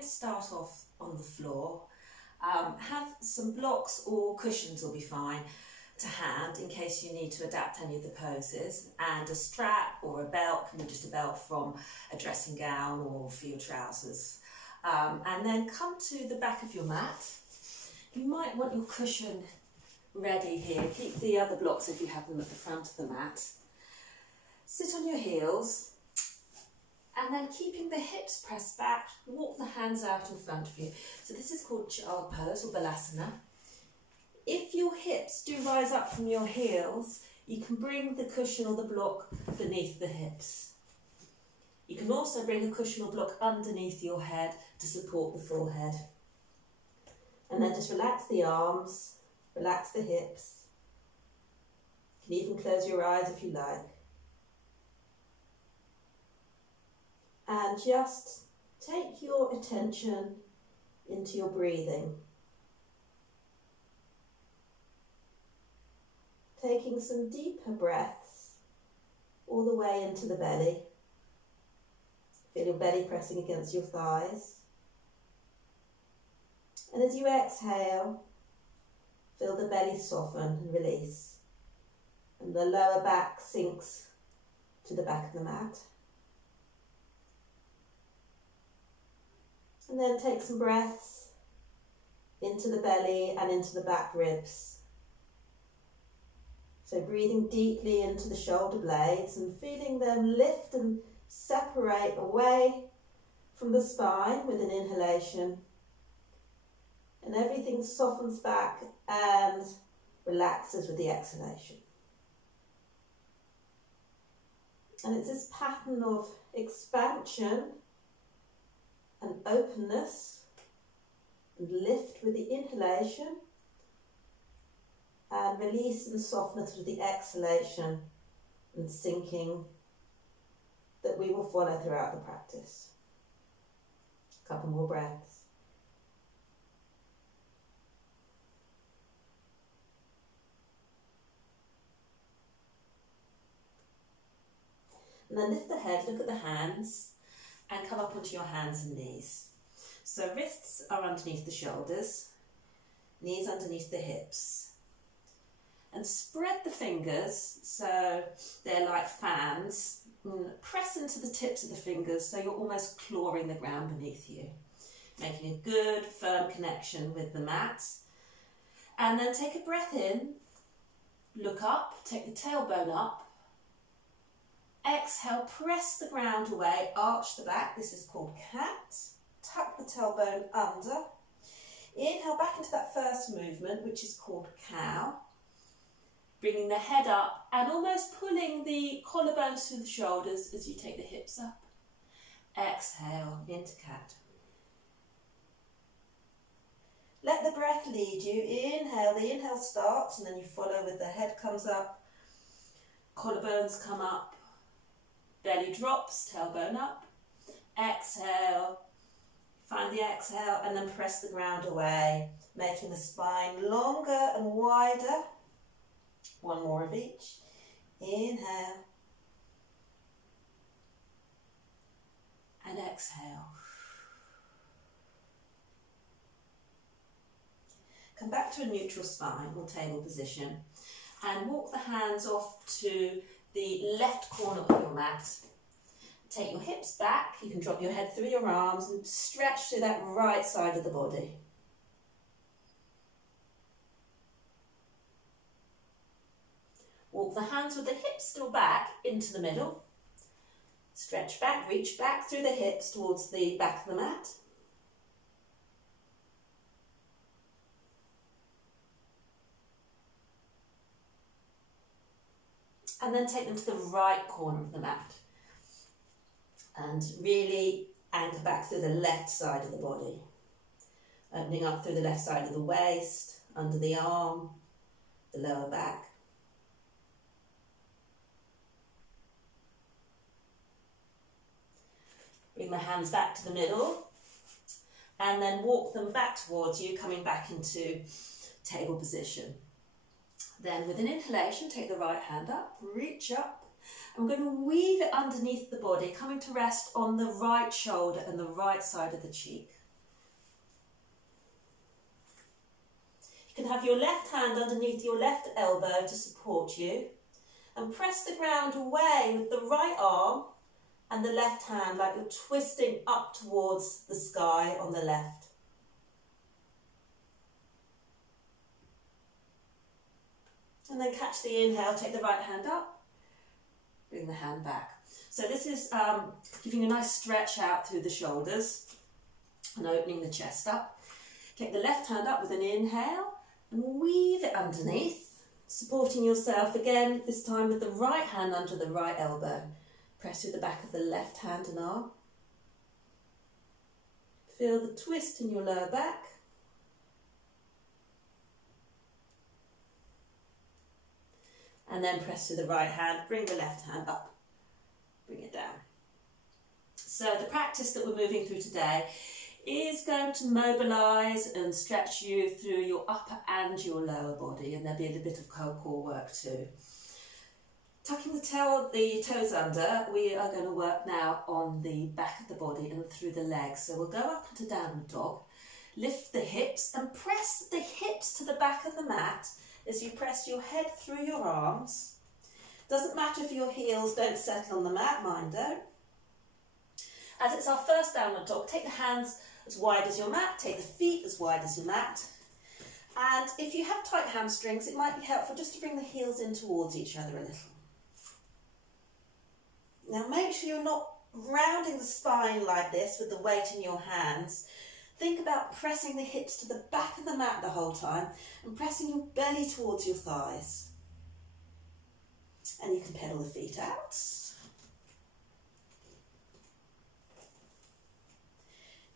to start off on the floor. Have some blocks or cushions will be fine to hand in case you need to adapt any of the poses, and a strap or a belt, can be just a belt from a dressing gown or for your trousers. And then come to the back of your mat. You might want your cushion ready here. Keep the other blocks if you have them at the front of the mat. Sit on your heels, and then keeping the hips pressed back, walk the hands out in front of you. So this is called child pose or balasana. If your hips do rise up from your heels, you can bring the cushion or the block beneath the hips. You can also bring a cushion or block underneath your head to support the forehead. And then just relax the arms, relax the hips. You can even close your eyes if you like. And just take your attention into your breathing. Taking some deeper breaths all the way into the belly. Feel your belly pressing against your thighs. And as you exhale, feel the belly soften and release. And the lower back sinks to the back of the mat. And then take some breaths into the belly and into the back ribs. So breathing deeply into the shoulder blades and feeling them lift and separate away from the spine with an inhalation. And everything softens back and relaxes with the exhalation. And it's this pattern of expansion and openness and lift with the inhalation, and release and softness with the exhalation and sinking that we will follow throughout the practice. A couple more breaths. And then lift the head, look at the hands, and come up onto your hands and knees. So wrists are underneath the shoulders, knees underneath the hips. And spread the fingers so they're like fans. Press into the tips of the fingers so you're almost clawing the ground beneath you. Making a good firm connection with the mat. And then take a breath in, look up, take the tailbone up. Exhale, press the ground away, arch the back. This is called cat. Tuck the tailbone under. Inhale back into that first movement, which is called cow. Bringing the head up and almost pulling the collarbones through the shoulders as you take the hips up. Exhale into cat. Let the breath lead you. Inhale, the inhale starts and then you follow with the head comes up, collarbones come up, belly drops, tailbone up. Exhale, find the exhale and then press the ground away, making the spine longer and wider. One more of each. Inhale. And exhale. Come back to a neutral spine or table position and walk the hands off to the left corner of your mat. Take your hips back. You can drop your head through your arms and stretch to that right side of the body. Walk the hands with the hips still back into the middle. Stretch back, reach back through the hips towards the back of the mat. And then take them to the right corner of the mat. And really anchor back through the left side of the body. Opening up through the left side of the waist, under the arm, the lower back. Bring the hands back to the middle and then walk them back towards you, coming back into table position. Then with an inhalation, take the right hand up, reach up. I'm going to weave it underneath the body, coming to rest on the right shoulder and the right side of the cheek. You can have your left hand underneath your left elbow to support you, and press the ground away with the right arm and the left hand like you're twisting up towards the sky on the left. And then catch the inhale, take the right hand up, bring the hand back. So this is giving you a nice stretch out through the shoulders and opening the chest up. Take the left hand up with an inhale and weave it underneath, supporting yourself again, this time with the right hand under the right elbow. Press through the back of the left hand and arm. Feel the twist in your lower back. And then press through the right hand, bring the left hand up, bring it down. So the practice that we're moving through today is going to mobilise and stretch you through your upper and your lower body, and there'll be a little bit of core work too. Tucking the toes under, we are going to work now on the back of the body and through the legs. So we'll go up into downward dog, lift the hips and press the hips to the back of the mat as you press your head through your arms. Doesn't matter if your heels don't settle on the mat, mine don't. As it's our first downward dog, take the hands as wide as your mat, take the feet as wide as your mat. And if you have tight hamstrings, it might be helpful just to bring the heels in towards each other a little. Now make sure you're not rounding the spine like this with the weight in your hands. Think about pressing the hips to the back of the mat the whole time and pressing your belly towards your thighs. And you can pedal the feet out.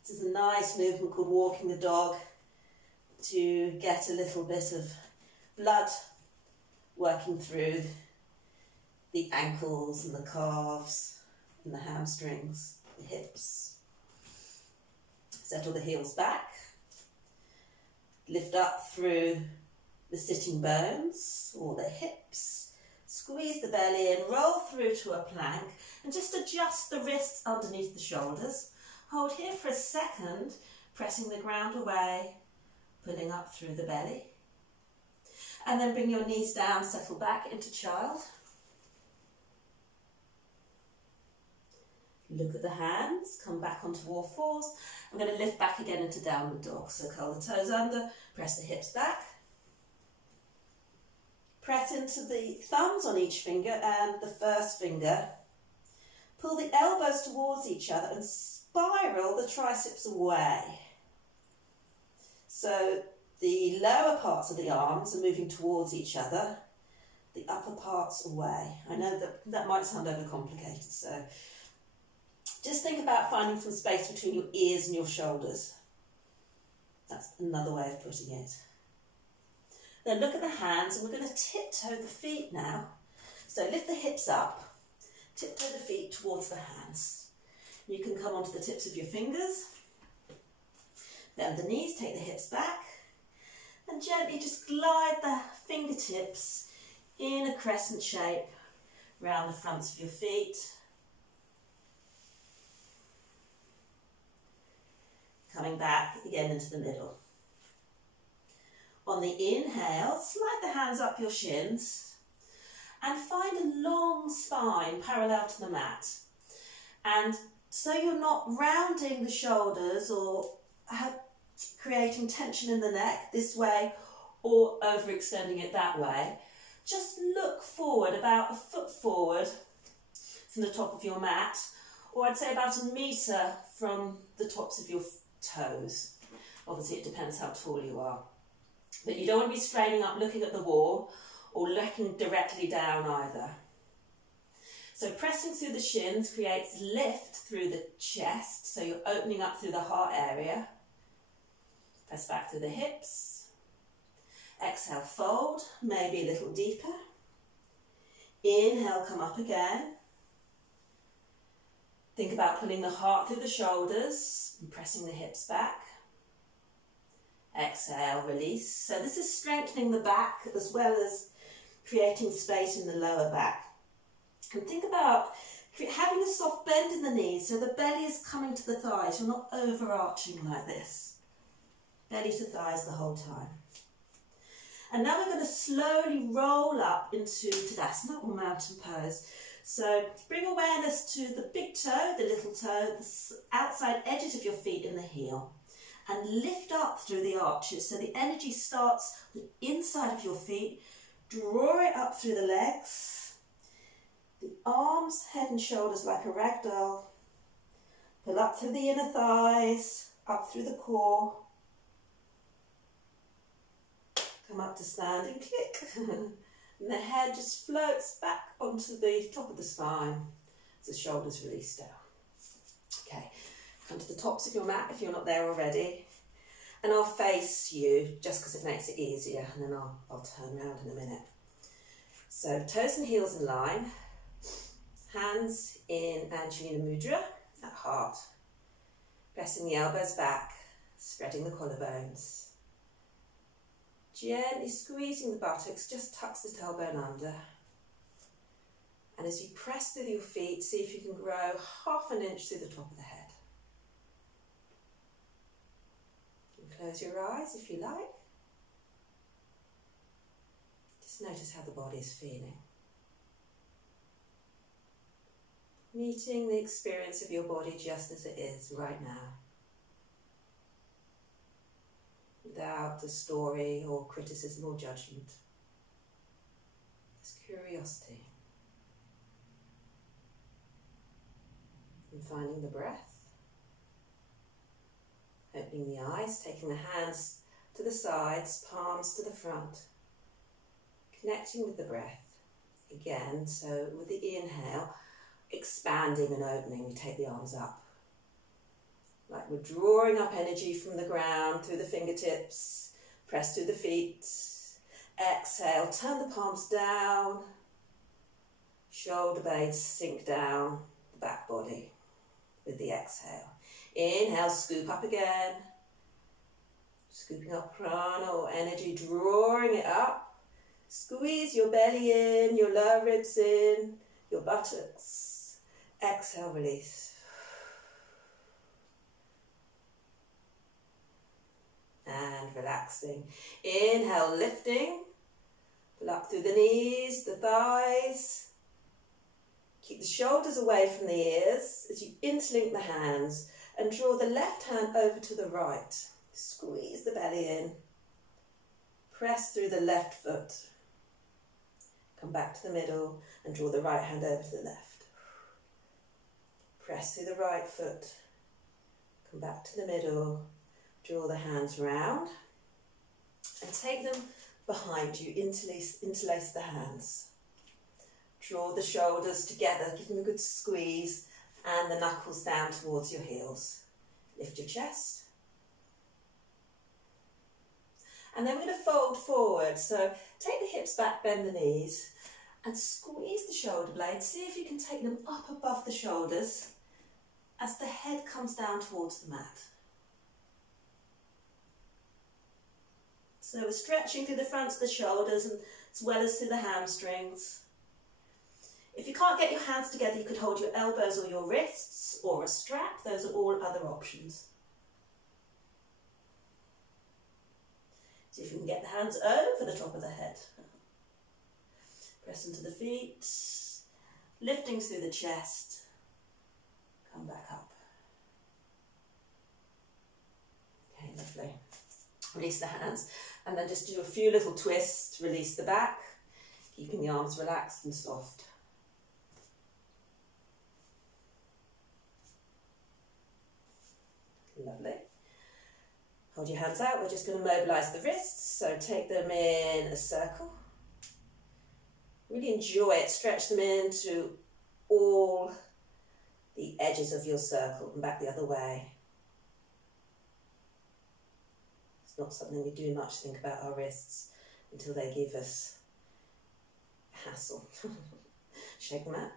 This is a nice movement called walking the dog to get a little bit of blood working through the ankles and the calves and the hamstrings, the hips. Settle the heels back. Lift up through the sitting bones or the hips. Squeeze the belly in, roll through to a plank and just adjust the wrists underneath the shoulders. Hold here for a second, pressing the ground away, pulling up through the belly. And then bring your knees down, settle back into child. Look at the hands, come back onto all fours. I'm going to lift back again into downward dog. So curl the toes under, press the hips back. Press into the thumbs on each finger and the first finger. Pull the elbows towards each other and spiral the triceps away. So the lower parts of the arms are moving towards each other, the upper parts away. I know that might sound overcomplicated, so just think about finding some space between your ears and your shoulders. That's another way of putting it. Then look at the hands, and we're going to tiptoe the feet now. So lift the hips up, tiptoe the feet towards the hands. You can come onto the tips of your fingers. Bend the knees, take the hips back, and gently just glide the fingertips in a crescent shape around the fronts of your feet. Coming back again into the middle. On the inhale, slide the hands up your shins and find a long spine parallel to the mat. And so you're not rounding the shoulders or creating tension in the neck this way or overextending it that way, just look forward, about a foot forward from the top of your mat, or I'd say about a metre from the tops of your toes. Obviously it depends how tall you are. But you don't want to be straining up looking at the wall or looking directly down either. So pressing through the shins creates lift through the chest, so you're opening up through the heart area. Press back through the hips. Exhale, fold, maybe a little deeper. Inhale, come up again. Think about pulling the heart through the shoulders and pressing the hips back. Exhale, release. So this is strengthening the back as well as creating space in the lower back. And think about having a soft bend in the knees so the belly is coming to the thighs. You're not overarching like this. Belly to thighs the whole time. And now we're going to slowly roll up into Tadasana or mountain pose. So bring awareness to the big toe, the little toe, the outside edges of your feet and the heel. And lift up through the arches. So the energy starts the inside of your feet. Draw it up through the legs. The arms, head and shoulders like a rag doll. Pull up through the inner thighs, up through the core. Come up to standing, click. And the head just floats back onto the top of the spine as the shoulders release down. Okay, come to the tops of your mat if you're not there already. And I'll face you just because it makes it easier, and then I'll turn around in a minute. So toes and heels in line, hands in Angelina Mudra at heart, pressing the elbows back, spreading the collarbones. Gently squeezing the buttocks, just tucks the tailbone under. And as you press through your feet, see if you can grow half an inch through the top of the head. You can close your eyes if you like. Just notice how the body is feeling. Meeting the experience of your body just as it is right now. Without a story or criticism or judgment. Just curiosity. And finding the breath. Opening the eyes, taking the hands to the sides, palms to the front. Connecting with the breath. Again, so with the inhale, expanding and opening, we take the arms up. Like we're drawing up energy from the ground through the fingertips, press through the feet. Exhale, turn the palms down. Shoulder blades sink down the back body with the exhale. Inhale, scoop up again. Scooping up prana or energy, drawing it up. Squeeze your belly in, your lower ribs in, your buttocks. Exhale, release. And relaxing. Inhale, lifting. Pull up through the knees, the thighs. Keep the shoulders away from the ears as you interlink the hands and draw the left hand over to the right. Squeeze the belly in. Press through the left foot. Come back to the middle and draw the right hand over to the left. Press through the right foot. Come back to the middle. Draw the hands round and take them behind you, interlace the hands. Draw the shoulders together, give them a good squeeze and the knuckles down towards your heels. Lift your chest. And then we're going to fold forward, so take the hips back, bend the knees and squeeze the shoulder blades. See if you can take them up above the shoulders as the head comes down towards the mat. So we're stretching through the fronts of the shoulders and as well as through the hamstrings. If you can't get your hands together, you could hold your elbows or your wrists or a strap. Those are all other options. See if you can get the hands over the top of the head. Press into the feet, lifting through the chest. Come back up. Okay, lovely. Release the hands and then just do a few little twists to release the back, keeping the arms relaxed and soft. Lovely. Hold your hands out. We're just going to mobilise the wrists, so take them in a circle. Really enjoy it. Stretch them into all the edges of your circle and back the other way. It's not something we do much think about our wrists until they give us a hassle. Shake them out.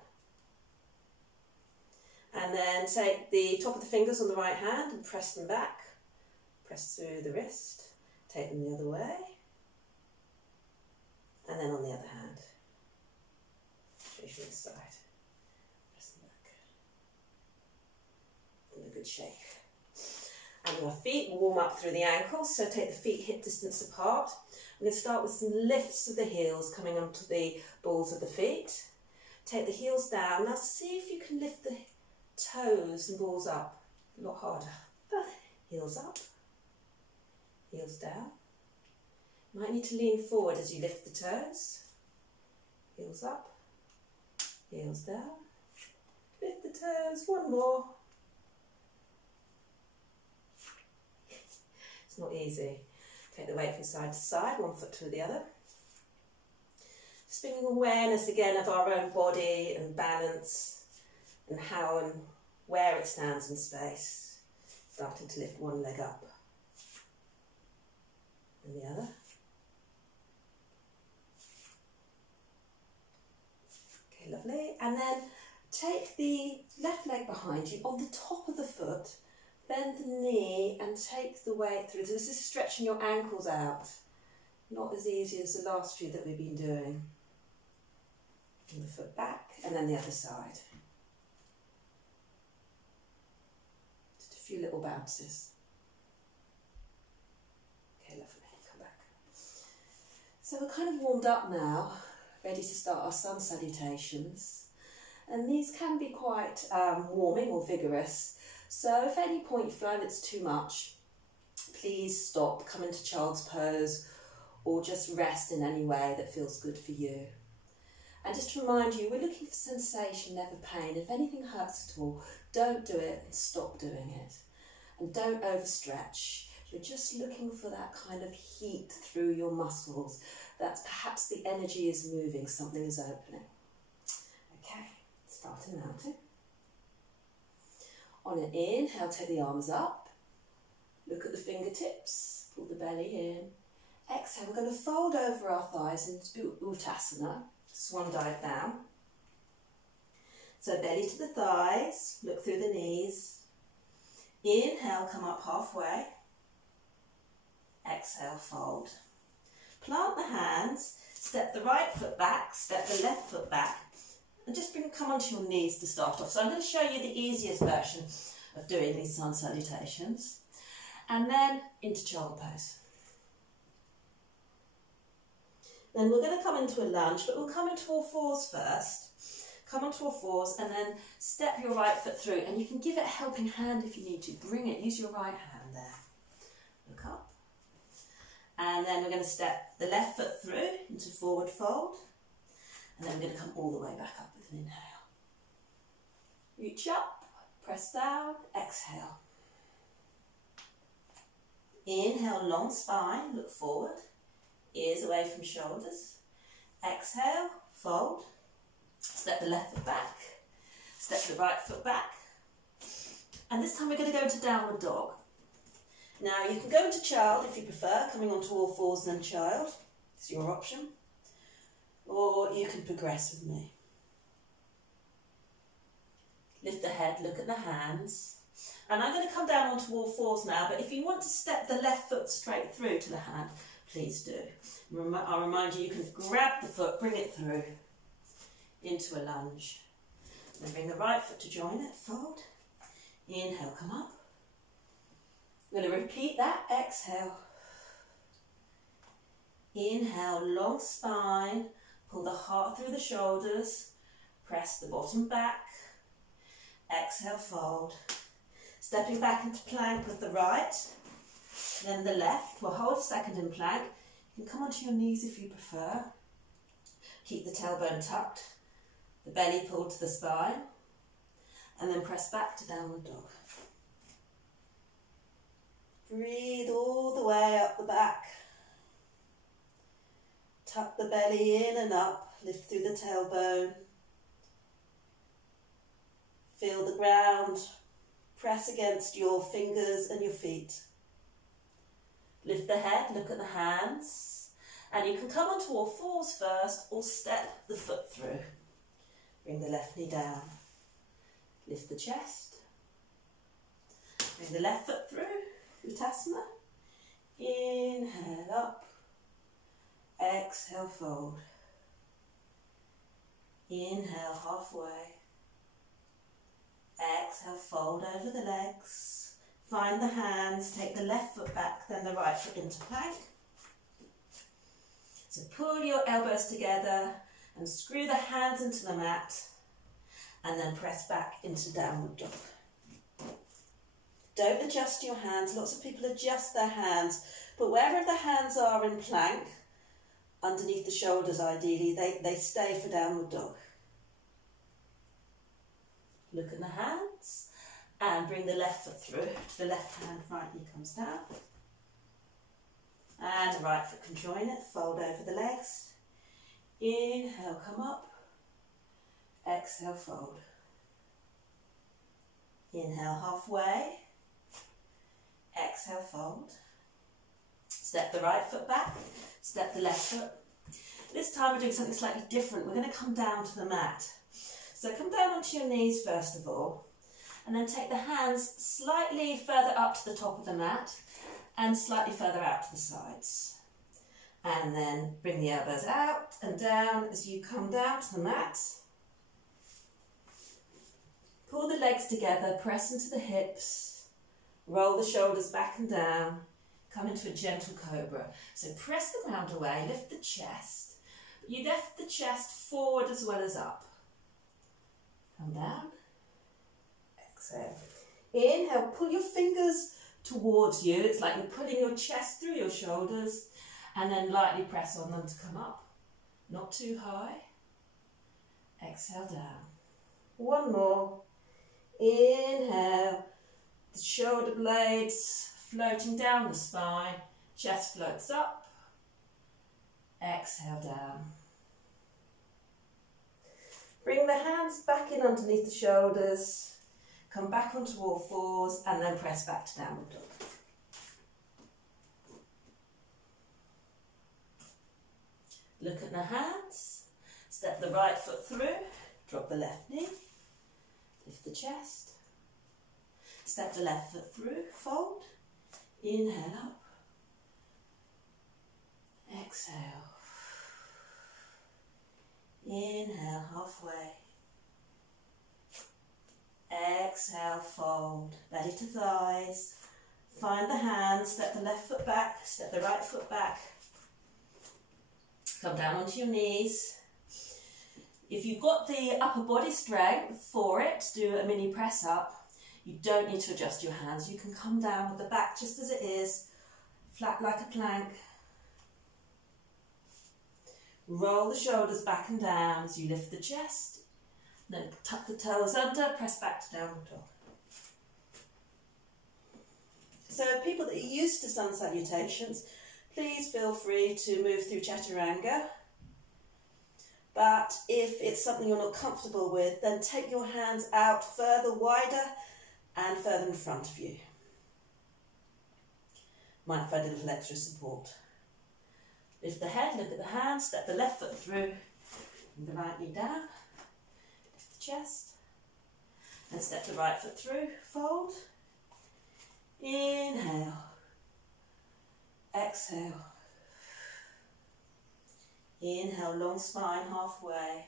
And then take the top of the fingers on the right hand and press them back. Press through the wrist. Take them the other way. And then on the other hand. Straight from the side. Press them back. And a good shake. And our feet warm up through the ankles, so take the feet hip distance apart. I'm going to start with some lifts of the heels coming onto the balls of the feet. Take the heels down. Now see if you can lift the toes and balls up. A lot harder. Heels up, heels down. You might need to lean forward as you lift the toes. Heels up, heels down. Lift the toes, one more. It's not easy. Take the weight from side to side, one foot to the other. Just bringing awareness again of our own body and balance and how and where it stands in space. Starting to lift one leg up and the other. Okay, lovely. And then take the left leg behind you on the top of the foot, bend the knee and take the weight through. So this is stretching your ankles out. Not as easy as the last few that we've been doing. And the foot back and then the other side. Few little bounces. Okay, lovely, come back. So we're kind of warmed up now, ready to start our sun salutations. And these can be quite warming or vigorous. So if at any point you find it's too much, please stop, come into child's pose, or just rest in any way that feels good for you. And just to remind you, we're looking for sensation, never pain. If anything hurts at all, don't do it and stop doing it. And don't overstretch. You're just looking for that kind of heat through your muscles. That's perhaps the energy is moving, something is opening. Okay, starting mountain. On an inhale, take the arms up. Look at the fingertips, pull the belly in. Exhale, we're going to fold over our thighs into Uttanasana. Swan dive down. So belly to the thighs, look through the knees. Inhale, come up halfway. Exhale, fold. Plant the hands, step the right foot back, step the left foot back, and just come onto your knees to start off. So I'm going to show you the easiest version of doing these sun salutations. And then into child pose. Then we're going to come into a lunge, but we'll come into all fours first. Come onto all fours and then step your right foot through. And you can give it a helping hand if you need to. Bring it, use your right hand there. Look up. And then we're going to step the left foot through into forward fold. And then we're going to come all the way back up with an inhale. Reach up, press down, exhale. Inhale, long spine, look forward. Ears away from shoulders. Exhale, fold. Step the left foot back. Step the right foot back. And this time we're going to go into downward dog. Now you can go into child if you prefer, coming onto all fours and then child. It's your option. Or you can progress with me. Lift the head, look at the hands. And I'm going to come down onto all fours now, but if you want to step the left foot straight through to the hand, please do. I'll remind you, you can grab the foot, bring it through into a lunge. Then bring the right foot to join it, fold. Inhale, come up. I'm going to repeat that, exhale. Inhale, long spine, pull the heart through the shoulders, press the bottom back. Exhale, fold. Stepping back into plank with the right, then the left. We'll hold a second in plank. You can come onto your knees if you prefer. Keep the tailbone tucked, the belly pulled to the spine, and then press back to downward dog. Breathe all the way up the back. Tuck the belly in and up, lift through the tailbone. Feel the ground press against your fingers and your feet. Lift the head, look at the hands, and you can come onto all fours first or step the foot through. Bring the left knee down. Lift the chest. Bring the left foot through, Uttanasana. Inhale up. Exhale, fold. Inhale, halfway. Exhale, fold over the legs. Find the hands, take the left foot back, then the right foot into plank. So pull your elbows together and screw the hands into the mat and then press back into downward dog. Don't adjust your hands. Lots of people adjust their hands, but wherever the hands are in plank, underneath the shoulders ideally, they stay for downward dog. Look at the hands and bring the left foot through to the left hand, right knee comes down. And the right foot can join it, fold over the legs. Inhale, come up. Exhale, fold. Inhale, halfway. Exhale, fold. Step the right foot back, step the left foot. This time we're doing something slightly different. We're going to come down to the mat. So come down onto your knees first of all, and then take the hands slightly further up to the top of the mat and slightly further out to the sides. And then bring the elbows out and down as you come down to the mat. Pull the legs together, press into the hips, roll the shoulders back and down, come into a gentle cobra. So press the ground away, lift the chest. You lift the chest forward as well as up. Come down, exhale. Inhale, pull your fingers towards you. It's like you're pulling your chest through your shoulders and then lightly press on them to come up. Not too high. Exhale down. One more. Inhale, the shoulder blades floating down the spine, chest floats up. Exhale down. Bring the hands back in underneath the shoulders, come back onto all fours and then press back to downward dog. Look at the hands, step the right foot through, drop the left knee, lift the chest, step the left foot through, fold, inhale up, exhale. Inhale, halfway. Exhale, fold. Belly to thighs. Find the hands, step the left foot back, step the right foot back. Come down onto your knees. If you've got the upper body strength for it, do a mini press up. You don't need to adjust your hands. You can come down with the back just as it is, flat like a plank. Roll the shoulders back and down as you lift the chest. Then tuck the toes under, press back to downward dog. So people that are used to sun salutations, please feel free to move through chaturanga. But if it's something you're not comfortable with, then take your hands out further, wider and further in front of you. Might find a little extra support. Lift the head, look at the hands, step the left foot through, and the right knee down, lift the chest, and step the right foot through, fold, inhale, exhale, inhale, long spine, halfway,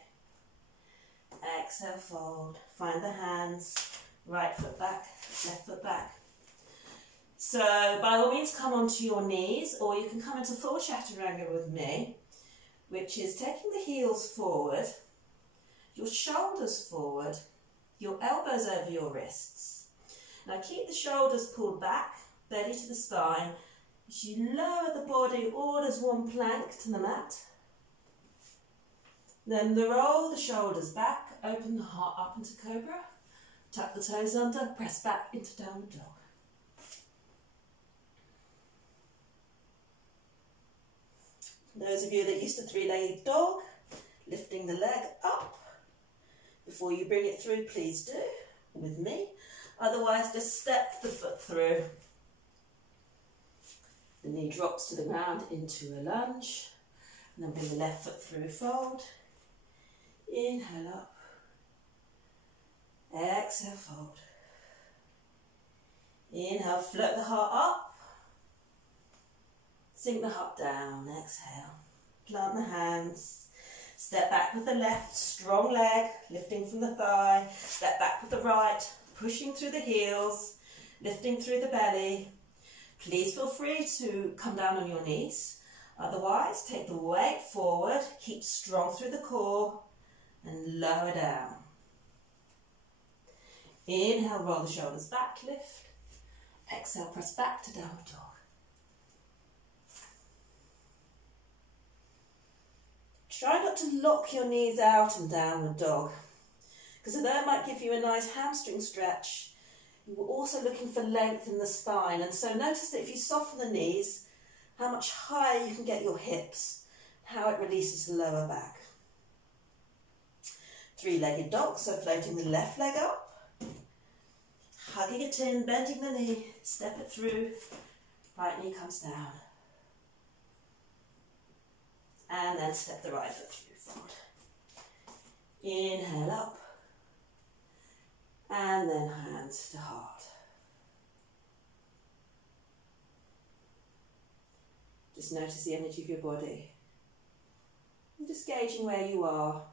exhale, fold, find the hands, right foot back, left foot back. So by all means come onto your knees, or you can come into full chaturanga with me, which is taking the heels forward, your shoulders forward, your elbows over your wrists. Now keep the shoulders pulled back, belly to the spine. As you lower the body all as one plank to the mat. Then roll the shoulders back, open the heart up into cobra, tuck the toes under, press back into downward dog. Those of you that are used to three-legged dog, lifting the leg up. Before you bring it through, please do, with me. Otherwise, just step the foot through. The knee drops to the ground into a lunge. And then bring the left foot through, fold. Inhale up. Exhale, fold. Inhale, float the heart up. Sink the heart down, exhale. Plant the hands. Step back with the left, strong leg, lifting from the thigh. Step back with the right, pushing through the heels, lifting through the belly. Please feel free to come down on your knees. Otherwise, take the weight forward, keep strong through the core and lower down. Inhale, roll the shoulders back, lift. Exhale, press back to downward dog. Try not to lock your knees out in downward dog, because although it might give you a nice hamstring stretch, you're also looking for length in the spine. And so notice that if you soften the knees, how much higher you can get your hips, how it releases the lower back. Three-legged dog, so floating the left leg up, hugging it in, bending the knee, step it through, right knee comes down. And then step the right foot through forward. Inhale up. And then hands to heart. Just notice the energy of your body. And just gauging where you are.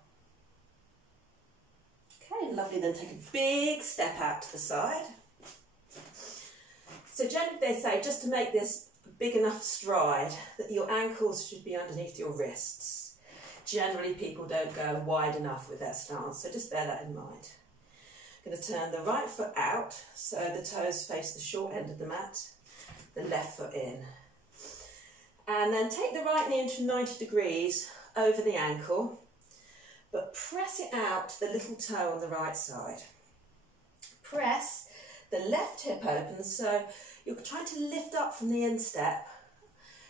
Okay, lovely. Then take a big step out to the side. So generally they say just to make this big enough stride that your ankles should be underneath your wrists. Generally people don't go wide enough with their stance, so just bear that in mind. I'm going to turn the right foot out so the toes face the short end of the mat, the left foot in. And then take the right knee into 90 degrees over the ankle, but press it out to the little toe on the right side. Press the left hip open, so you're trying to lift up from the instep.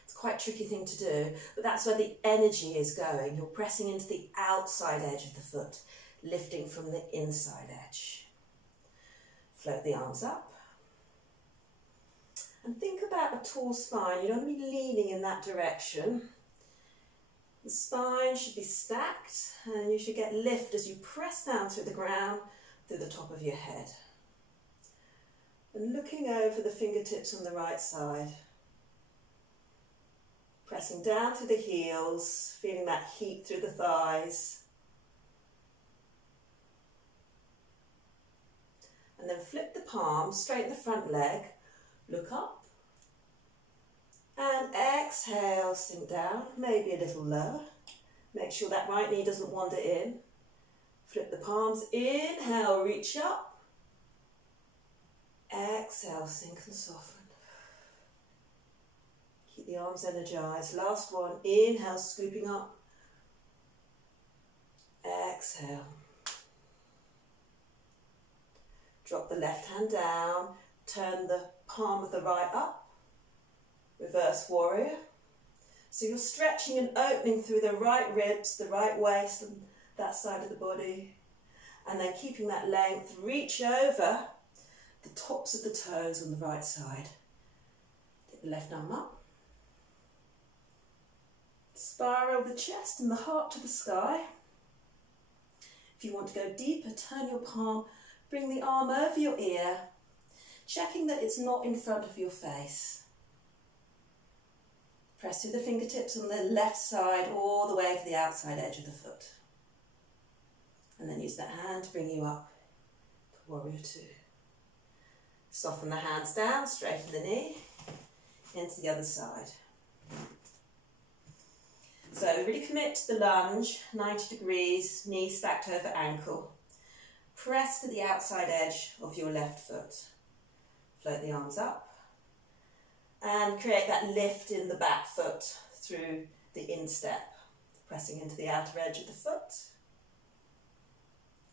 It's quite a tricky thing to do, but that's where the energy is going. You're pressing into the outside edge of the foot, lifting from the inside edge. Float the arms up. And think about a tall spine. You don't want to be leaning in that direction. The spine should be stacked, and you should get lift as you press down through the ground, through the top of your head. And looking over the fingertips on the right side. Pressing down through the heels, feeling that heat through the thighs. And then flip the palms, straighten the front leg, look up. And exhale, sink down, maybe a little lower. Make sure that right knee doesn't wander in. Flip the palms, inhale, reach up. Exhale, sink and soften. Keep the arms energized. Last one, inhale, scooping up. Exhale. Drop the left hand down, turn the palm of the right up. Reverse warrior. So you're stretching and opening through the right ribs, the right waist and that side of the body. And then keeping that length, reach over the tops of the toes on the right side. Take the left arm up. Spiral the chest and the heart to the sky. If you want to go deeper, turn your palm, bring the arm over your ear, checking that it's not in front of your face. Press through the fingertips on the left side all the way to the outside edge of the foot. And then use that hand to bring you up to warrior two. Soften the hands down, straighten the knee, into the other side. So really commit to the lunge, 90 degrees, knee stacked over ankle. Press to the outside edge of your left foot. Float the arms up. And create that lift in the back foot through the instep, pressing into the outer edge of the foot.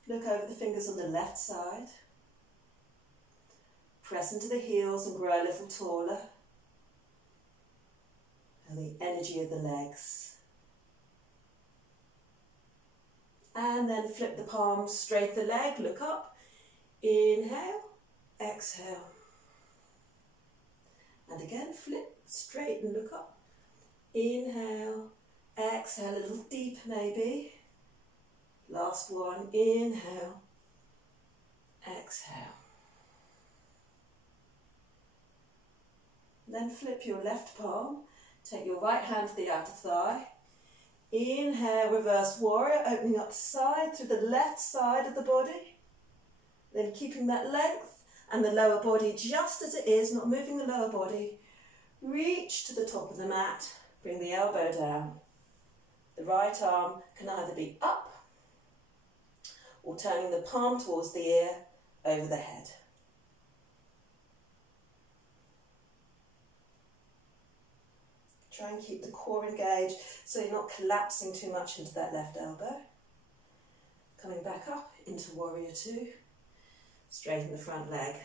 Look over the fingers on the left side. Press into the heels and grow a little taller. And the energy of the legs. And then flip the palms, straighten the leg, look up. Inhale, exhale. And again, flip, straighten, look up. Inhale, exhale, a little deep maybe. Last one, inhale, exhale. Then flip your left palm, take your right hand to the outer thigh. Inhale, reverse warrior, opening up the side through the left side of the body. Then keeping that length and the lower body just as it is, not moving the lower body. Reach to the top of the mat, Bring the elbow down. The right arm can either be up or turning the palm towards the ear over the head. Try and keep the core engaged so you're not collapsing too much into that left elbow. Coming back up into warrior two. Straighten the front leg.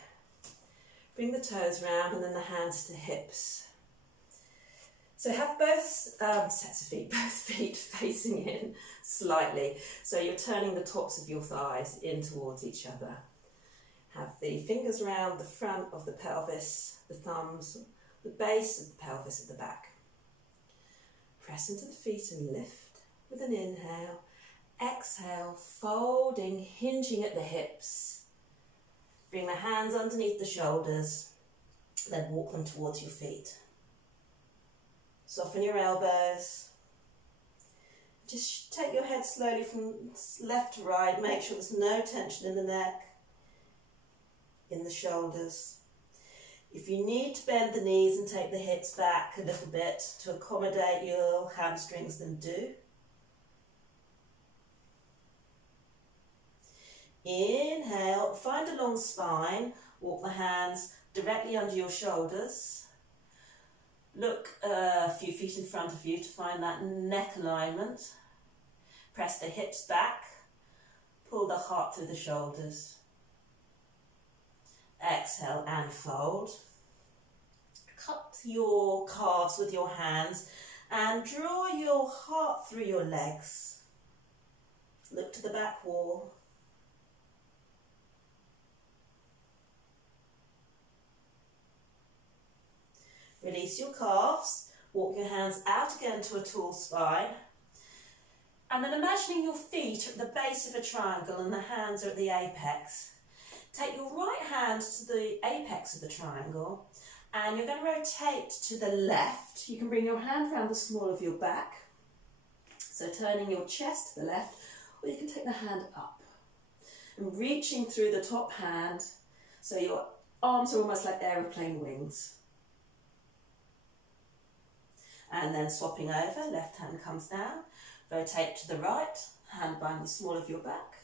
Bring the toes round and then the hands to hips. So have both sets of feet, both feet facing in slightly. So you're turning the tops of your thighs in towards each other. Have the fingers around the front of the pelvis, the thumbs, the base of the pelvis at the back. Press into the feet and lift with an inhale. Exhale, folding, hinging at the hips. Bring the hands underneath the shoulders, then walk them towards your feet. Soften your elbows. Just take your head slowly from left to right. Make sure there's no tension in the neck, in the shoulders. If you need to bend the knees and take the hips back a little bit to accommodate your hamstrings, then do. Inhale, find a long spine. Walk the hands directly under your shoulders. Look a few feet in front of you to find that neck alignment. Press the hips back. Pull the heart through the shoulders. Exhale and fold. Cup your calves with your hands and draw your heart through your legs. Look to the back wall. Release your calves, walk your hands out again to a tall spine, and then imagining your feet are at the base of a triangle and the hands are at the apex. Take your right hand to the apex of the triangle and you're going to rotate to the left. You can bring your hand around the small of your back, so turning your chest to the left, or you can take the hand up and reaching through the top hand so your arms are almost like aeroplane wings. And then swapping over, left hand comes down, rotate to the right, hand behind the small of your back,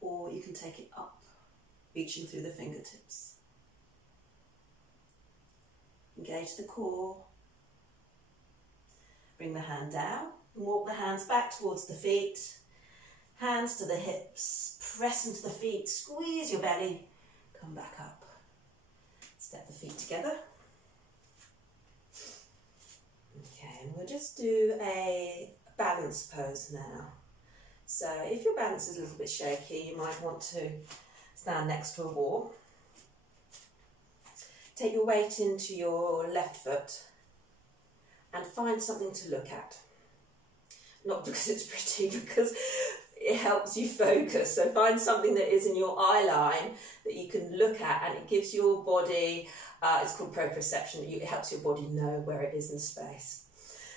or you can take it up, reaching through the fingertips. Engage the core, bring the hand down, and walk the hands back towards the feet, hands to the hips, press into the feet, squeeze your belly, come back up. Step the feet together. Okay, and we'll just do a balance pose now. So if your balance is a little bit shaky, you might want to stand next to a wall. Take your weight into your left foot and find something to look at. Not because it's pretty, because it helps you focus. So find something that is in your eye line that you can look at, and it gives your body, it's called proprioception, it helps your body know where it is in space.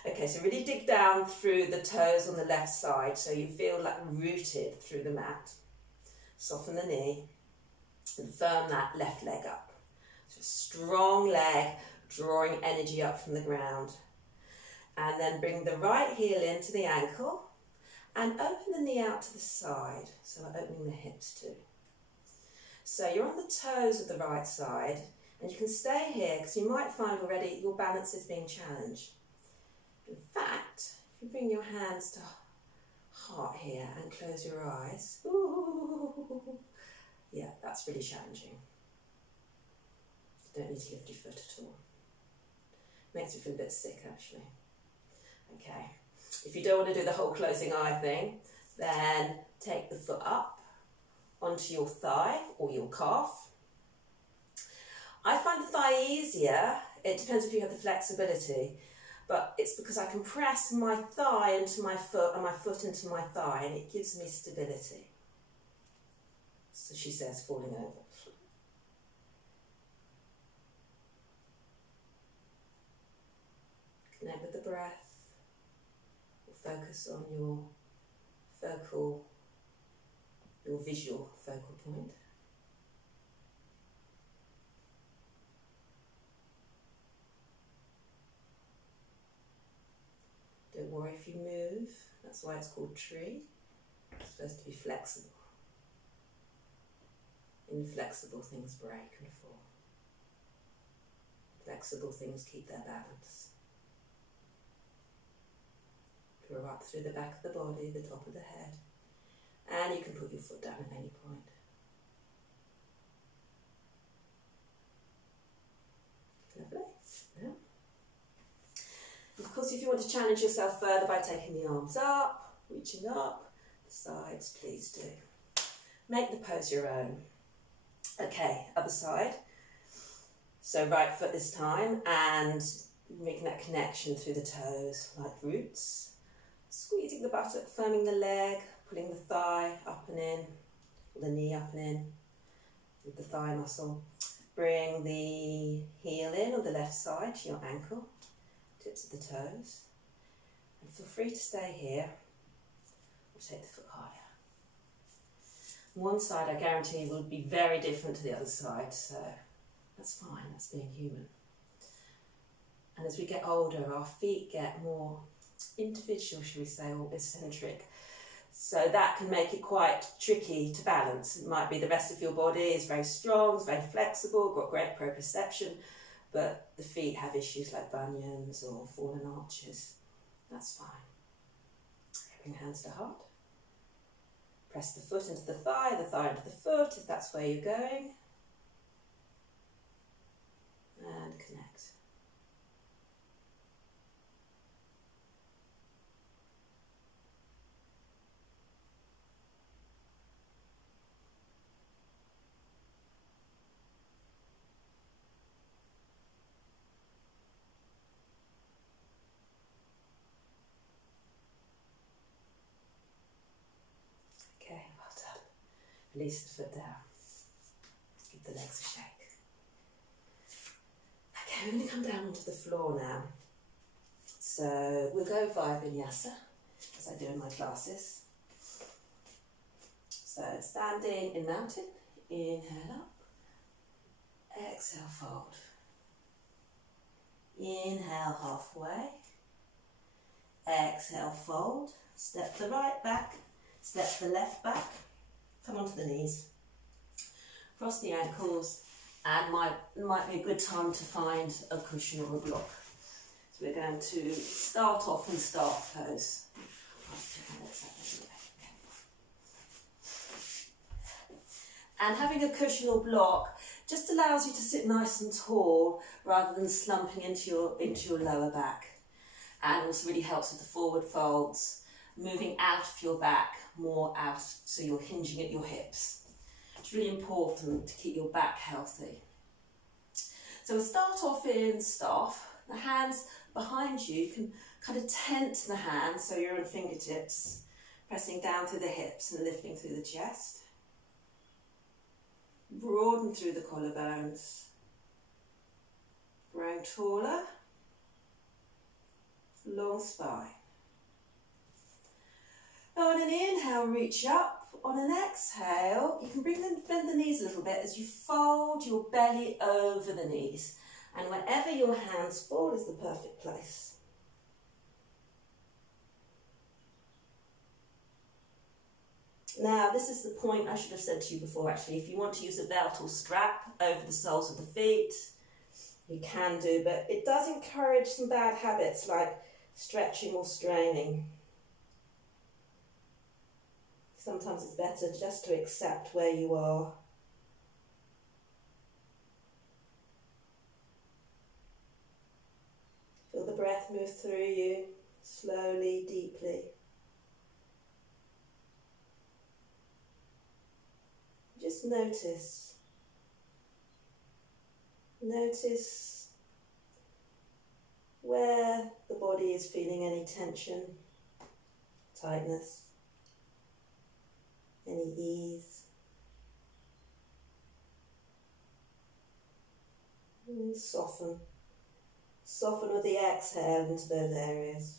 Okay, so really dig down through the toes on the left side so you feel like rooted through the mat. Soften the knee and firm that left leg up. So a strong leg, drawing energy up from the ground. And then bring the right heel into the ankle and open the knee out to the side, so opening the hips too. So you're on the toes of the right side, and you can stay here because you might find already your balance is being challenged. In fact, if you bring your hands to heart here and close your eyes, ooh, yeah, that's really challenging. You don't need to lift your foot at all. Makes me feel a bit sick actually. Okay, if you don't want to do the whole closing eye thing, then take the foot up onto your thigh or your calf. I find the thigh easier, it depends if you have the flexibility, but it's because I can press my thigh into my foot and my foot into my thigh, and it gives me stability. So she says, falling over. Connect with the breath. Focus on your visual focal point. or if you move. That's why it's called tree. It's supposed to be flexible. Inflexible things break and fall. Flexible things keep their balance. Draw up through the back of the body, the top of the head. And you can put your foot down at any point. Lovely. Yeah. Of course, if you want to challenge yourself further by taking the arms up, reaching up, the sides, please do. Make the pose your own. Okay, other side. So right foot this time, and making that connection through the toes, like roots. Squeezing the buttock, firming the leg, pulling the thigh up and in, or the knee up and in, with the thigh muscle. Bring the heel in on the left side to your ankle, tips of the toes. And feel free to stay here, or take the foot higher. One side, I guarantee, will be very different to the other side, so that's fine, that's being human. And as we get older, our feet get more individual, shall we say, or eccentric. So that can make it quite tricky to balance. It might be the rest of your body is very strong, it's very flexible, got great proprioception, but the feet have issues like bunions or fallen arches. That's fine. Bring hands to heart. Press the foot into the thigh into the foot, if that's where you're going. And connect. Okay, well done. Release the foot down. Give the legs a shake. Okay, we're going to come down onto the floor now. So we'll go via vinyasa, as I do in my classes. So standing in mountain, inhale up, exhale fold. Inhale halfway, exhale fold, step the right back, step the left back, come onto the knees, cross the ankles, and might be a good time to find a cushion or a block. So we're going to start off in staff pose. And having a cushion or block just allows you to sit nice and tall rather than slumping into your lower back. And also really helps with the forward folds, moving out of your back, more out, so you're hinging at your hips. It's really important to keep your back healthy. So we'll start off in staff. The hands behind you can kind of tent the hands so you're on fingertips, pressing down through the hips and lifting through the chest. Broaden through the collarbones. Growing taller. Long spine. On an inhale, reach up. On an exhale, you can bend the knees a little bit as you fold your belly over the knees. And wherever your hands fall is the perfect place. Now, this is the point I should have said to you before, actually. If you want to use a belt or strap over the soles of the feet, you can do, but it does encourage some bad habits like stretching or straining. Sometimes it's better just to accept where you are. Feel the breath move through you, slowly, deeply. Just notice. Notice where the body is feeling any tension, tightness. Any ease. And soften. Soften with the exhale into those areas.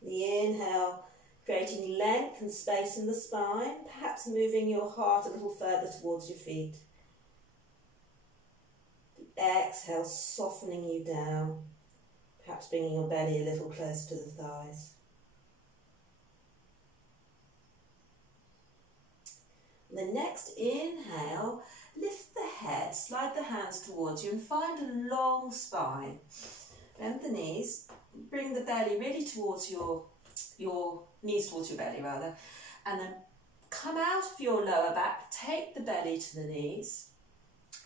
The inhale, creating length and space in the spine, perhaps moving your heart a little further towards your feet. Exhale, softening you down, perhaps bringing your belly a little closer to the thighs. And then next, inhale, lift the head, slide the hands towards you and find a long spine. Bend the knees, bring the belly really towards your knees towards your belly rather, and then come out of your lower back, take the belly to the knees,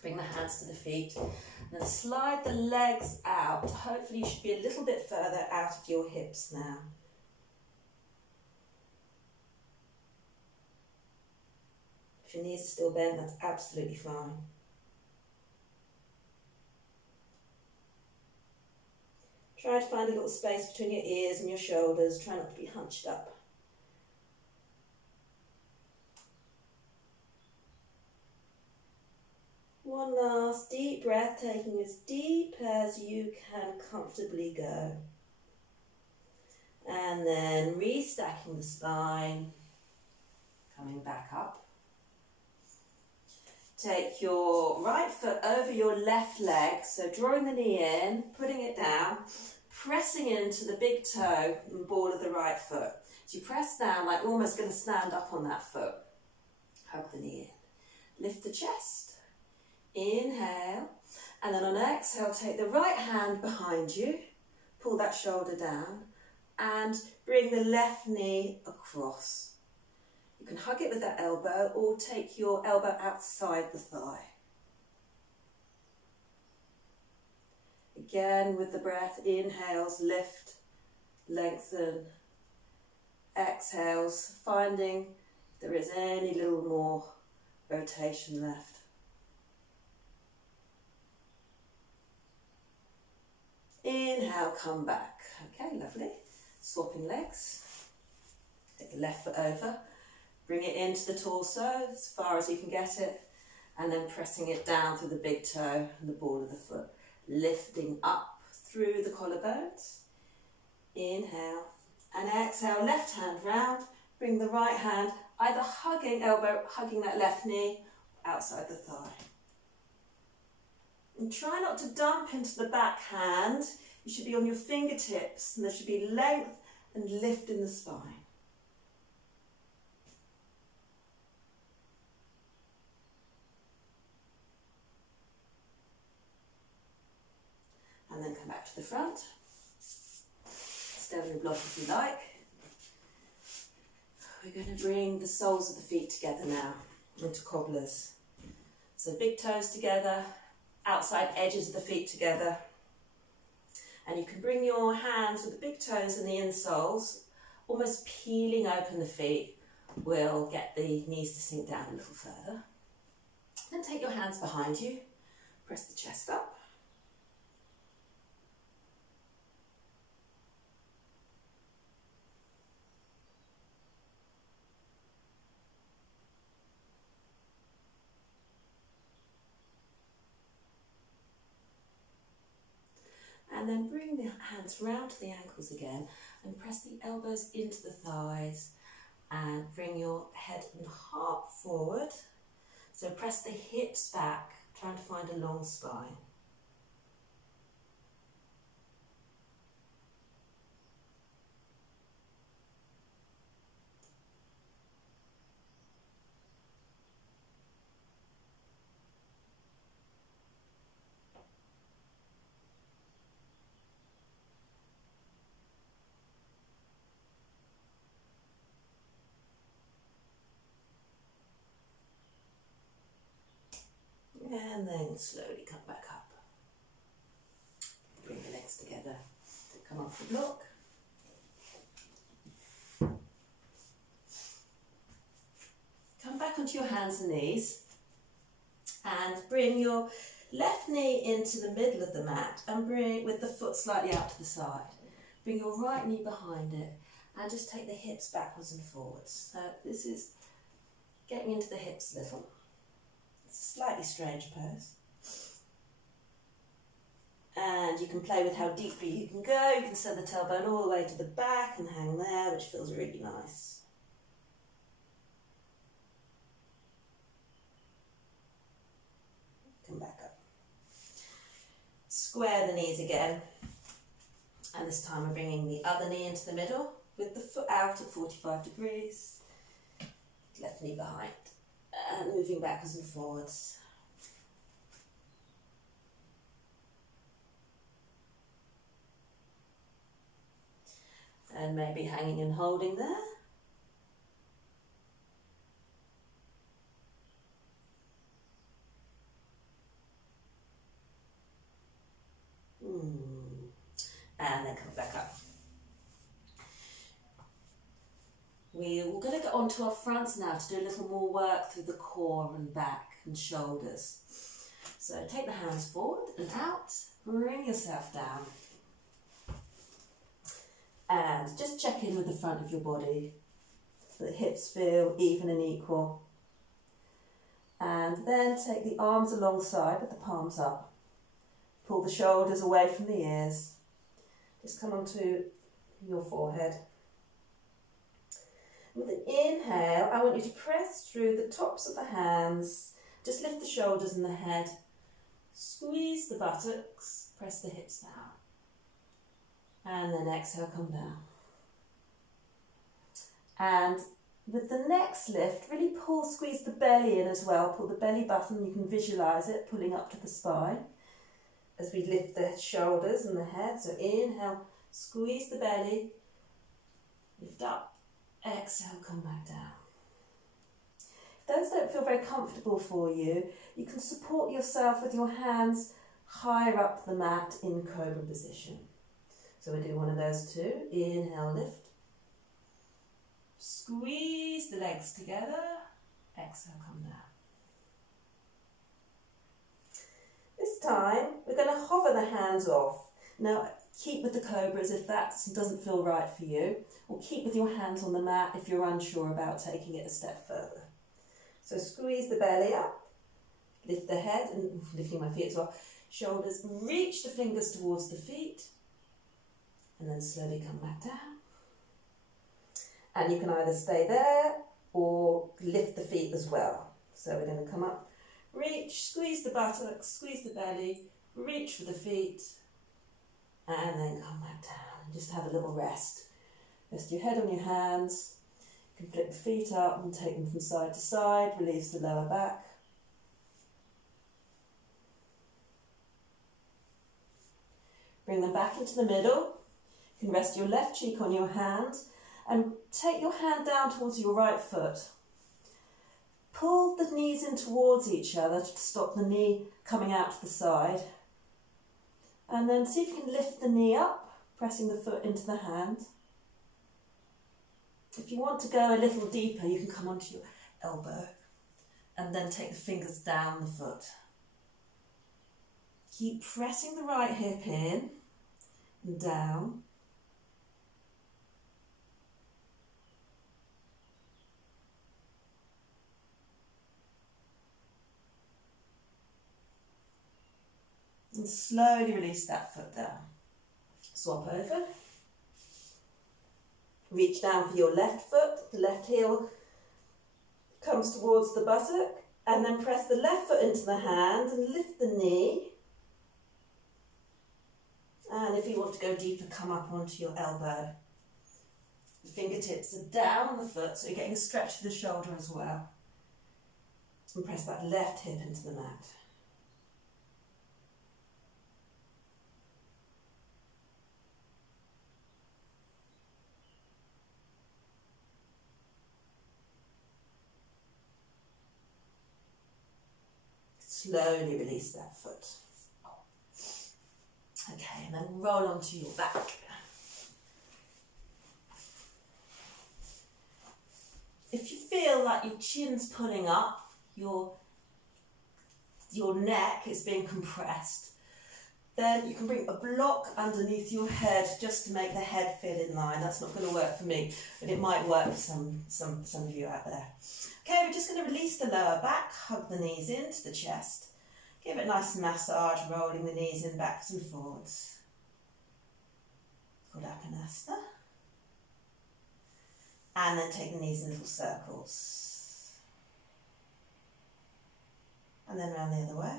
bring the hands to the feet, and then slide the legs out. Hopefully you should be a little bit further out of your hips now. If your knees are still bent, that's absolutely fine. Try to find a little space between your ears and your shoulders. Try not to be hunched up. One last deep breath, taking as deep as you can comfortably go. And then restacking the spine, coming back up. Take your right foot over your left leg, so drawing the knee in, putting it down, pressing into the big toe and ball of the right foot. So you press down like you're almost going to stand up on that foot. Hug the knee in. Lift the chest. Inhale. And then on exhale, take the right hand behind you. Pull that shoulder down. And bring the left knee across. You can hug it with that elbow or take your elbow outside the thigh. Again with the breath, inhales, lift, lengthen. Exhales, finding if there is any little more rotation left. Inhale, come back. Okay, lovely. Swapping legs. Take the left foot over. Bring it into the torso as far as you can get it. And then pressing it down through the big toe and the ball of the foot. Lifting up through the collarbones. Inhale. And exhale, left hand round. Bring the right hand, either hugging that left knee, outside the thigh. And try not to dump into the back hand. You should be on your fingertips and there should be length and lift in the spine. And then come back to the front. Stay on your block if you like. We're going to bring the soles of the feet together now into cobblers. So big toes together, outside edges of the feet together. And you can bring your hands with the big toes and the insoles, almost peeling open the feet. We'll get the knees to sink down a little further. Then take your hands behind you, press the chest up. And then bring the hands round to the ankles again and press the elbows into the thighs and bring your head and heart forward. So press the hips back, trying to find a long spine. And then slowly come back up. Bring the legs together. Come off the block. Come back onto your hands and knees. And bring your left knee into the middle of the mat and bring with the foot slightly out to the side. Bring your right knee behind it and just take the hips backwards and forwards. So this is getting into the hips a little. It's a slightly strange pose. And you can play with how deeply you can go. You can send the tailbone all the way to the back and hang there, which feels really nice. Come back up. square the knees again. And this time we're bringing the other knee into the middle with the foot out at 45 degrees. Left knee behind. And moving backwards and forwards. And maybe hanging and holding there. And then come back up. We're going to get onto our fronts now to do a little more work through the core and back and shoulders. So take the hands forward and out, bring yourself down. And just check in with the front of your body, so the hips feel even and equal. And then take the arms alongside with the palms up. Pull the shoulders away from the ears. Just come onto your forehead. With an inhale, I want you to press through the tops of the hands. Just lift the shoulders and the head. Squeeze the buttocks, press the hips down. And then exhale, come down. And with the next lift, really squeeze the belly in as well. Pull the belly button, you can visualise it, pulling up to the spine. As we lift the shoulders and the head. So inhale, squeeze the belly, lift up, exhale, come back down. If those don't feel very comfortable for you, you can support yourself with your hands higher up the mat in cobra position. So we'll do one of those two. Inhale, lift. Squeeze the legs together. Exhale, come down. This time, we're going to hover the hands off. Now, keep with the cobras if that doesn't feel right for you, or keep with your hands on the mat if you're unsure about taking it a step further. So squeeze the belly up, lift the head, and lifting my feet as well. Shoulders, reach the fingers towards the feet, and then slowly come back down. And you can either stay there or lift the feet as well. So we're going to come up, reach, squeeze the buttocks, squeeze the belly, reach for the feet, and then come back down and just have a little rest. Rest your head on your hands. You can flip the feet up and take them from side to side, release the lower back. Bring them back into the middle. You can rest your left cheek on your hand and take your hand down towards your right foot. Pull the knees in towards each other to stop the knee coming out to the side. And then see if you can lift the knee up, pressing the foot into the hand. If you want to go a little deeper, you can come onto your elbow and then take the fingers down the foot. Keep pressing the right hip in and down. And slowly release that foot down. Swap over. Reach down for your left foot. The left heel comes towards the buttock. And then press the left foot into the hand and lift the knee. And if you want to go deeper, come up onto your elbow. The fingertips are down the foot, so you're getting a stretch to the shoulder as well. And press that left hip into the mat. Slowly release that foot. Okay, and then roll onto your back. If you feel like your chin's pulling up, your neck is being compressed, then you can bring a block underneath your head just to make the head fit in line. That's not going to work for me, but it might work for some of you out there. Okay, we're just going to release the lower back, hug the knees into the chest. Give it a nice massage, rolling the knees in backwards and forwards. Udapanasta. And then take the knees in little circles. And then round the other way.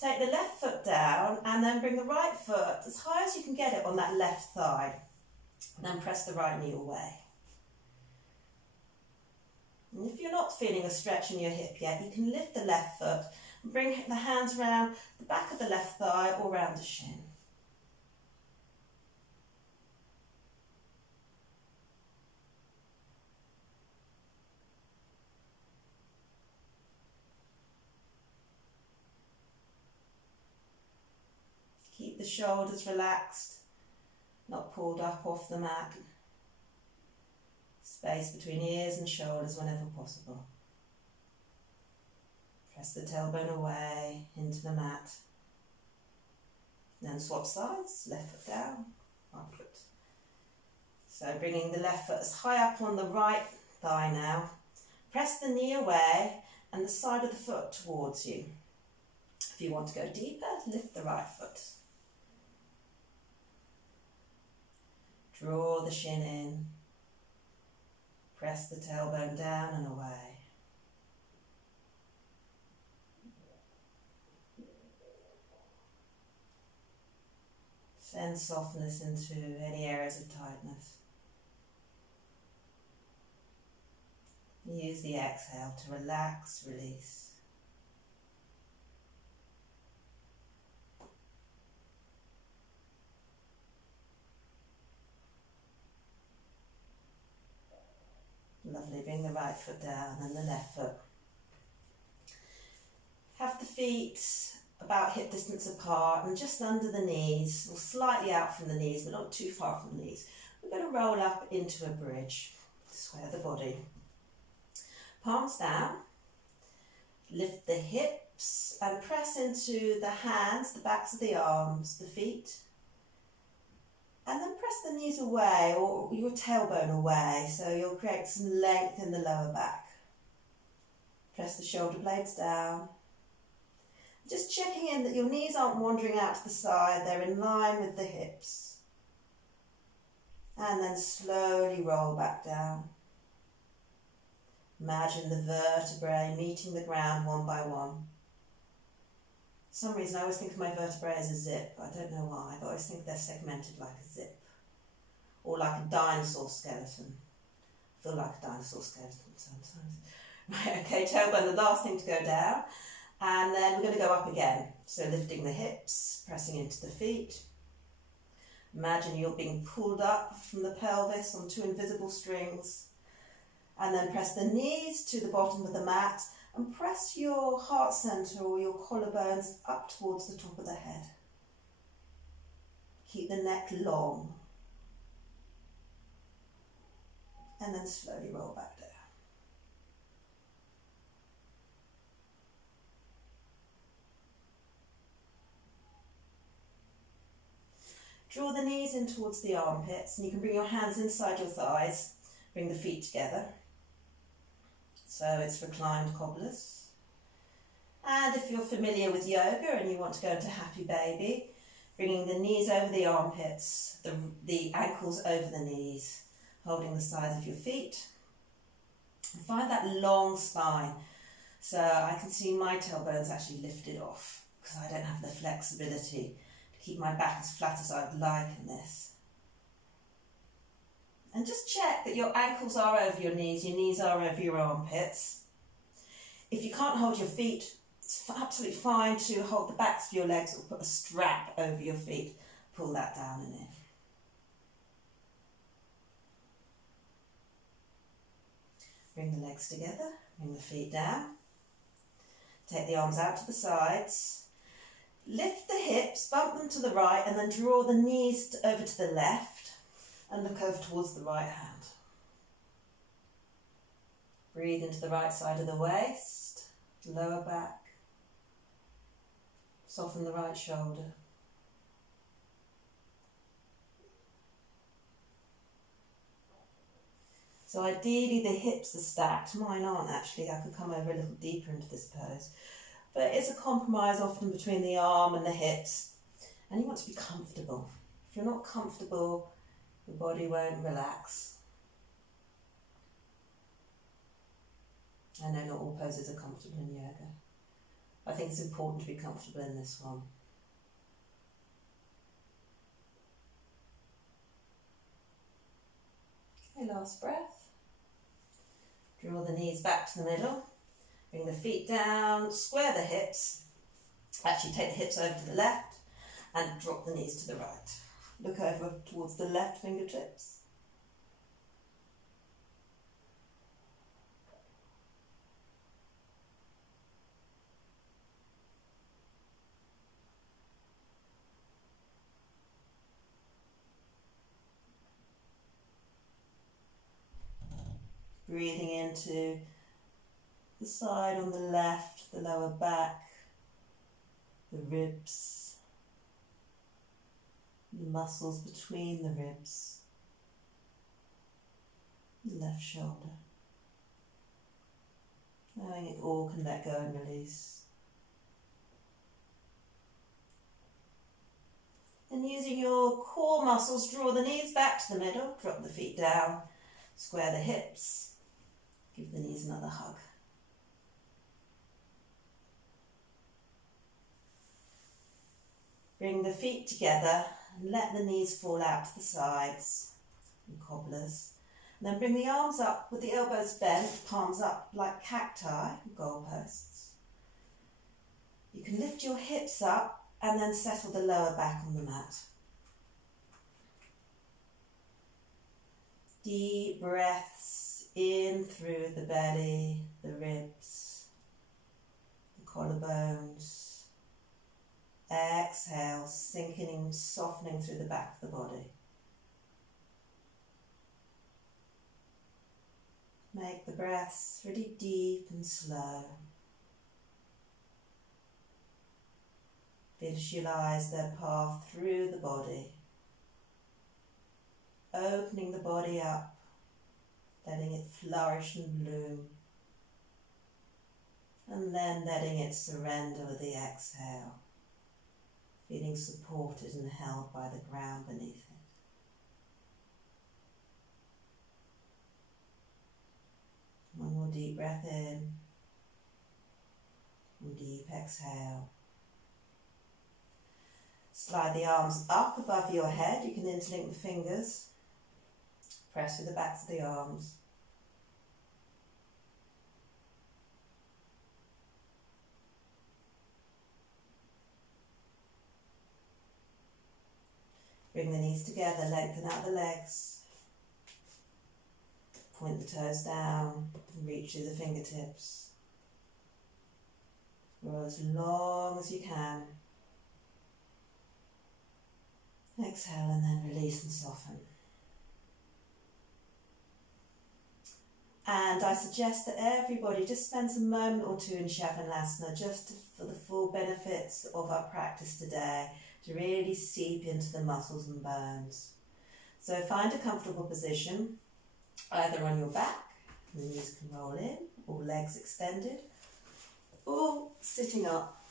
Take the left foot down and then bring the right foot as high as you can get it on that left thigh. And then press the right knee away. And if you're not feeling a stretch in your hip yet, you can lift the left foot and bring the hands around the back of the left thigh or round the shin. Keep the shoulders relaxed, not pulled up off the mat. Space between ears and shoulders whenever possible. Press the tailbone away into the mat. Then swap sides, left foot down, right foot. So bringing the left foot as high up on the right thigh now. Press the knee away and the side of the foot towards you. If you want to go deeper, lift the right foot. Draw the shin in. Press the tailbone down and away. Send softness into any areas of tightness. Use the exhale to relax, release. Lovely, bring the right foot down and the left foot. Have the feet about hip distance apart and just under the knees, or slightly out from the knees, but not too far from the knees. We're going to roll up into a bridge, square the body. Palms down, lift the hips and press into the hands, the backs of the arms, the feet. And then press the knees away or your tailbone away, so you'll create some length in the lower back. Press the shoulder blades down. Just checking in that your knees aren't wandering out to the side, they're in line with the hips. And then slowly roll back down. Imagine the vertebrae meeting the ground one by one. For some reason I always think of my vertebrae as a zip. I don't know why, but I always think they're segmented like a zip. Or like a dinosaur skeleton. I feel like a dinosaur skeleton sometimes. Right, okay, tailbone, the last thing to go down. And then we're going to go up again. So lifting the hips, pressing into the feet. Imagine you're being pulled up from the pelvis on two invisible strings. And then press the knees to the bottom of the mat and press your heart centre or your collarbones up towards the top of the head. Keep the neck long. And then slowly roll back down. Draw the knees in towards the armpits, and you can bring your hands inside your thighs. Bring the feet together. So it's reclined cobblers. And if you're familiar with yoga and you want to go into happy baby, bringing the knees over the armpits, the ankles over the knees, holding the sides of your feet. And find that long spine. So I can see my tailbones actually lifted off because I don't have the flexibility to keep my back as flat as I'd like in this. And just check that your ankles are over your knees are over your armpits. If you can't hold your feet, it's absolutely fine to hold the backs of your legs or put a strap over your feet. Pull that down and in. Bring the legs together, bring the feet down. Take the arms out to the sides. Lift the hips, bump them to the right, and then draw the knees over to the left. And look over towards the right hand. Breathe into the right side of the waist, lower back. Soften the right shoulder. So ideally the hips are stacked. Mine aren't actually. I could come over a little deeper into this pose. But it's a compromise often between the arm and the hips. And you want to be comfortable. If you're not comfortable, the body won't relax. I know not all poses are comfortable in yoga. I think it's important to be comfortable in this one. Okay, last breath. Draw the knees back to the middle. Bring the feet down, square the hips. Actually take the hips over to the left and drop the knees to the right. Look over towards the left fingertips. Breathing into the side on the left, the lower back, the ribs, the muscles between the ribs, the left shoulder. Knowing it all can let go and release. And using your core muscles, draw the knees back to the middle, drop the feet down, square the hips. Give the knees another hug. Bring the feet together and let the knees fall out to the sides and cobblers. And then bring the arms up with the elbows bent, palms up like cacti, goalposts. You can lift your hips up and then settle the lower back on the mat. Deep breaths in through the belly, the ribs, the collarbones. Exhale, sinking and softening through the back of the body. Make the breaths really deep and slow. Visualize their path through the body, opening the body up, letting it flourish and bloom, and then letting it surrender with the exhale, feeling supported and held by the ground beneath it. One more deep breath in, and deep exhale. Slide the arms up above your head. You can interlink the fingers. Press with the backs of the arms. Bring the knees together, lengthen out the legs. Point the toes down and reach through the fingertips. For as long as you can. Exhale and then release and soften. And I suggest that everybody just spends a moment or two in Shavasana just for the full benefits of our practice today, to really seep into the muscles and bones. So find a comfortable position, either on your back, the knees can roll in, or legs extended, or sitting up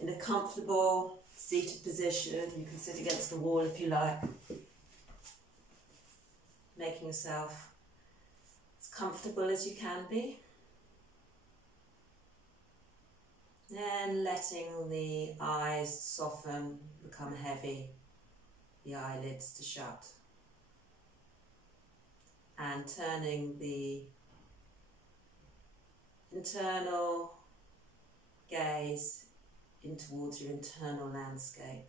in a comfortable seated position. You can sit against the wall if you like, making yourself as comfortable as you can be. Then letting the eyes soften, become heavy, the eyelids to shut. And turning the internal gaze in towards your internal landscape.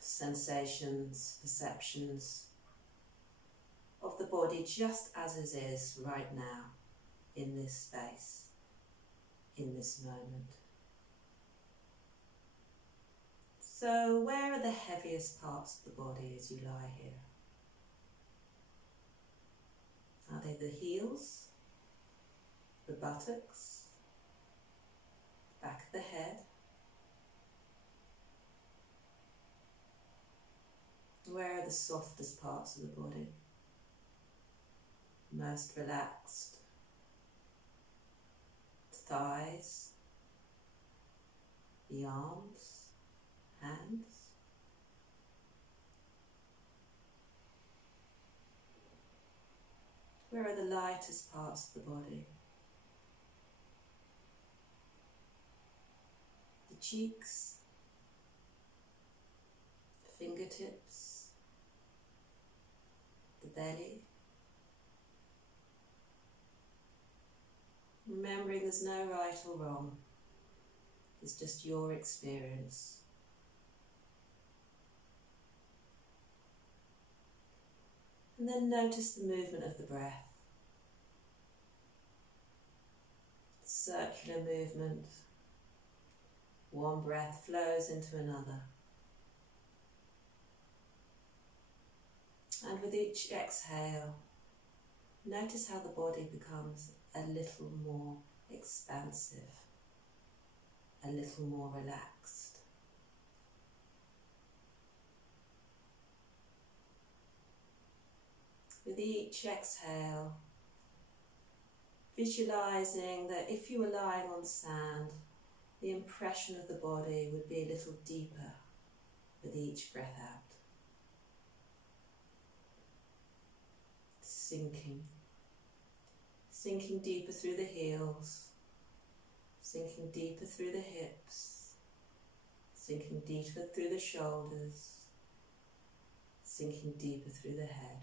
Sensations, perceptions of the body just as it is right now, in this space, in this moment. So where are the heaviest parts of the body as you lie here? Are they the heels, the buttocks, back of the head? Where are the softest parts of the body? Most relaxed? Thighs, the arms, hands. Where are the lightest parts of the body? cheeks, fingertips, the belly. Remembering there's no right or wrong, it's just your experience. And then notice the movement of the breath. Circular movement. One breath flows into another. And with each exhale, notice how the body becomes a little more expansive, a little more relaxed. With each exhale, visualizing that if you were lying on sand, the impression of the body would be a little deeper with each breath out. Sinking deeper through the heels, sinking deeper through the hips, sinking deeper through the shoulders, sinking deeper through the head.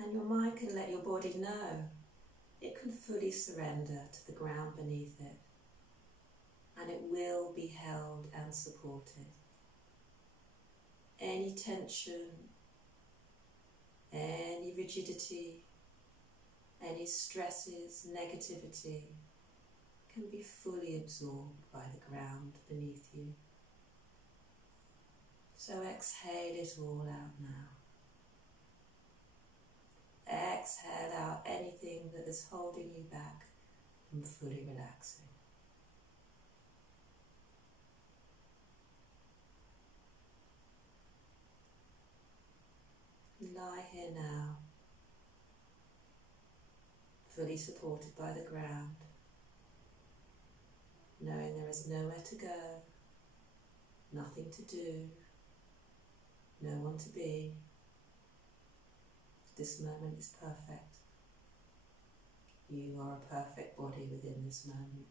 And your mind can let your body know it can fully surrender to the ground beneath it, and it will be held and supported. Any tension, any rigidity, any stresses, negativity can be fully absorbed by the ground beneath you. So exhale it all out now. Exhale out anything that is holding you back from fully relaxing. Lie here now, fully supported by the ground, knowing there is nowhere to go, nothing to do, no one to be. This moment is perfect. You are a perfect body within this moment.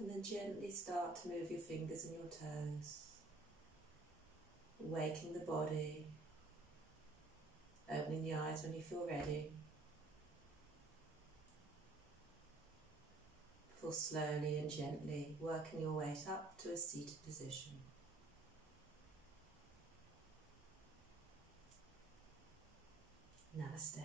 And then gently start to move your fingers and your toes, waking the body, opening the eyes when you feel ready. Before slowly and gently working your weight up to a seated position. Namaste.